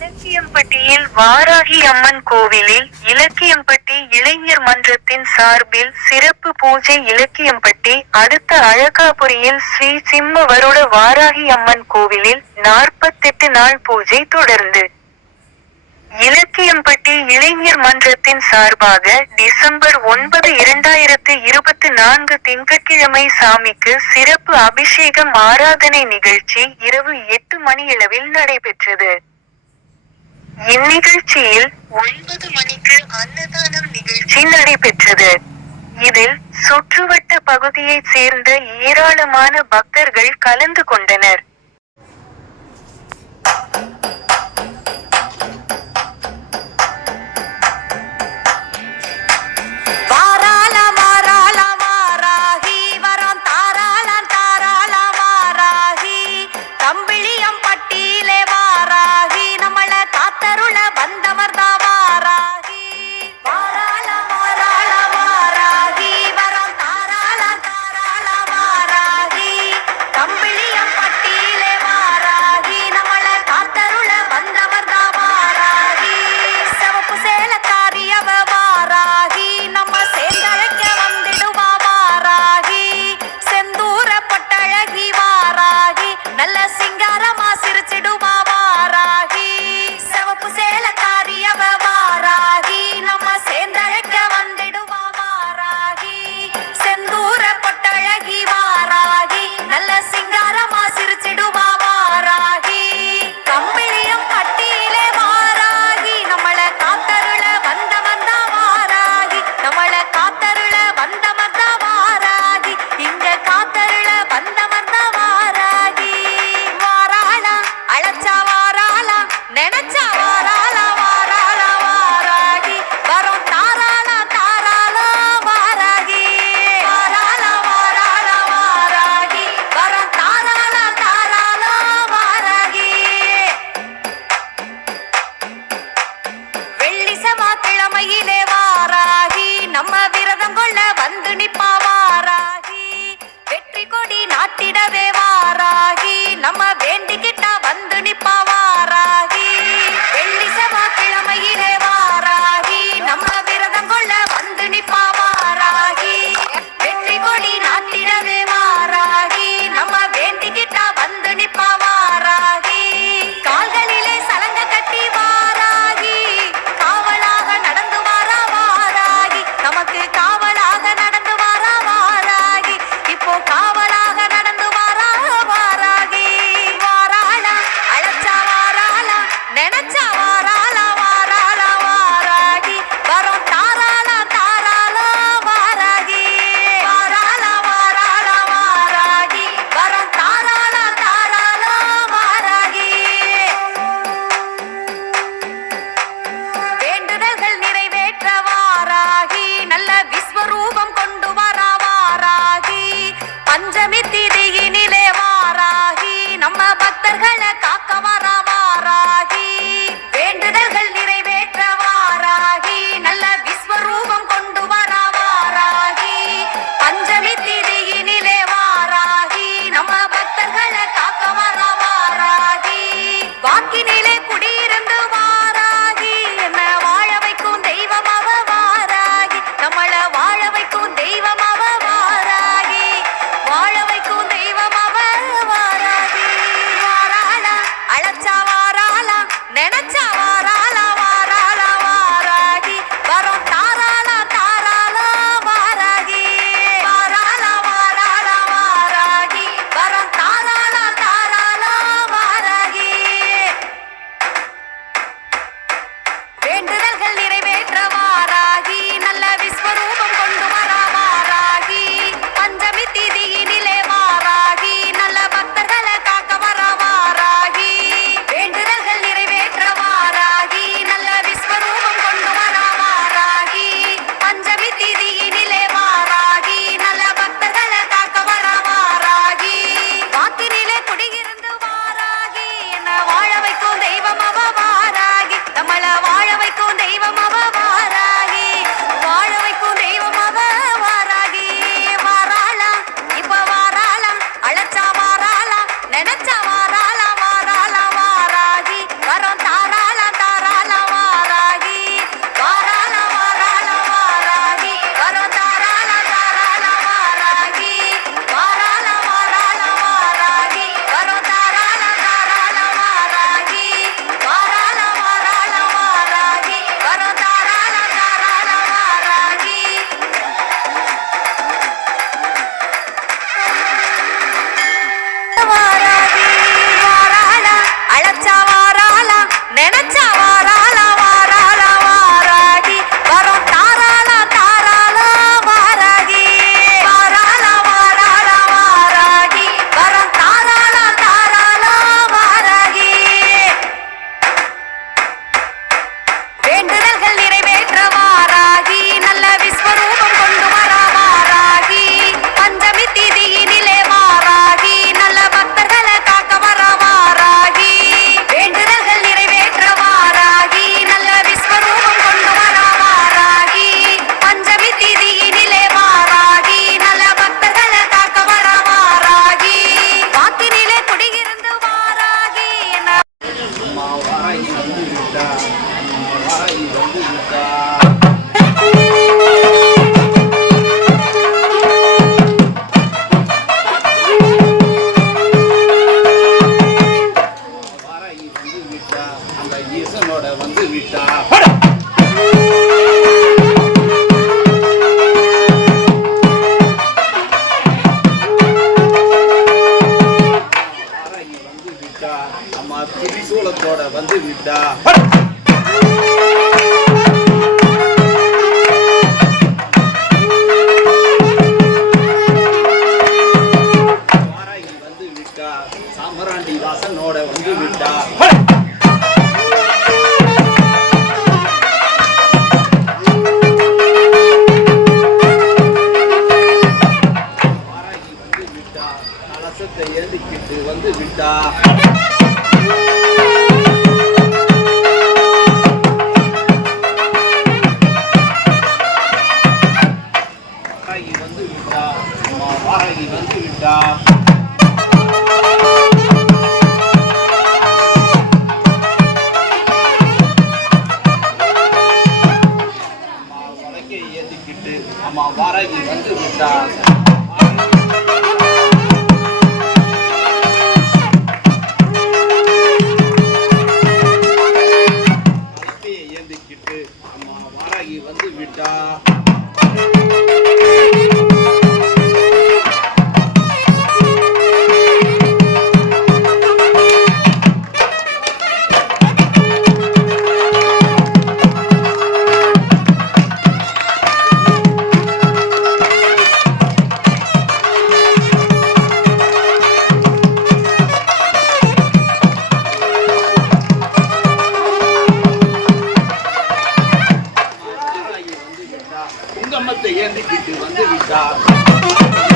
இலக்கியம்பட்டியில் வாராகி அம்மன் கோவிலில் இலக்கியம்பட்டி இளைஞர் மன்றத்தின் சார்பில் சிறப்பு பூஜை இலக்கியம்பட்டி அடுத்த அழகாபுரியில் ஸ்ரீ சிம்ம வருட வாராகி அம்மன் கோவிலில் நாற்பத்தெட்டு நாள் பூஜை தொடர்ந்து. இலக்கியம்பட்டி இளைஞர் மன்றத்தின் சார்பாக டிசம்பர் ஒன்பது இரண்டாயிரத்து இருபத்தி நான்கு திங்கட்கிழமை சாமிக்கு சிறப்பு அபிஷேகம் ஆராதனை நிகழ்ச்சி இரவு எட்டு மணியளவில் நடைபெற்றது. இந்நிகழ்ச்சியில் ஒன்பது மணிக்கு அன்னதானம் நிகழ்ச்சி நடைபெற்றது. இதில் சுற்றுவட்ட பகுதியைச் சேர்ந்த ஏராளமான பக்தர்கள் கலந்து கொண்டனர். പറയണച്ചാ வாராகி வந்து விட்டா வாராகி வந்து விட்டா கஷ்டத்தை எழுதிக்கிட்டு வந்து விட்டா? உங்கம்மத்தை ஏந்திக்கிட்டு வந்து விட்டார்.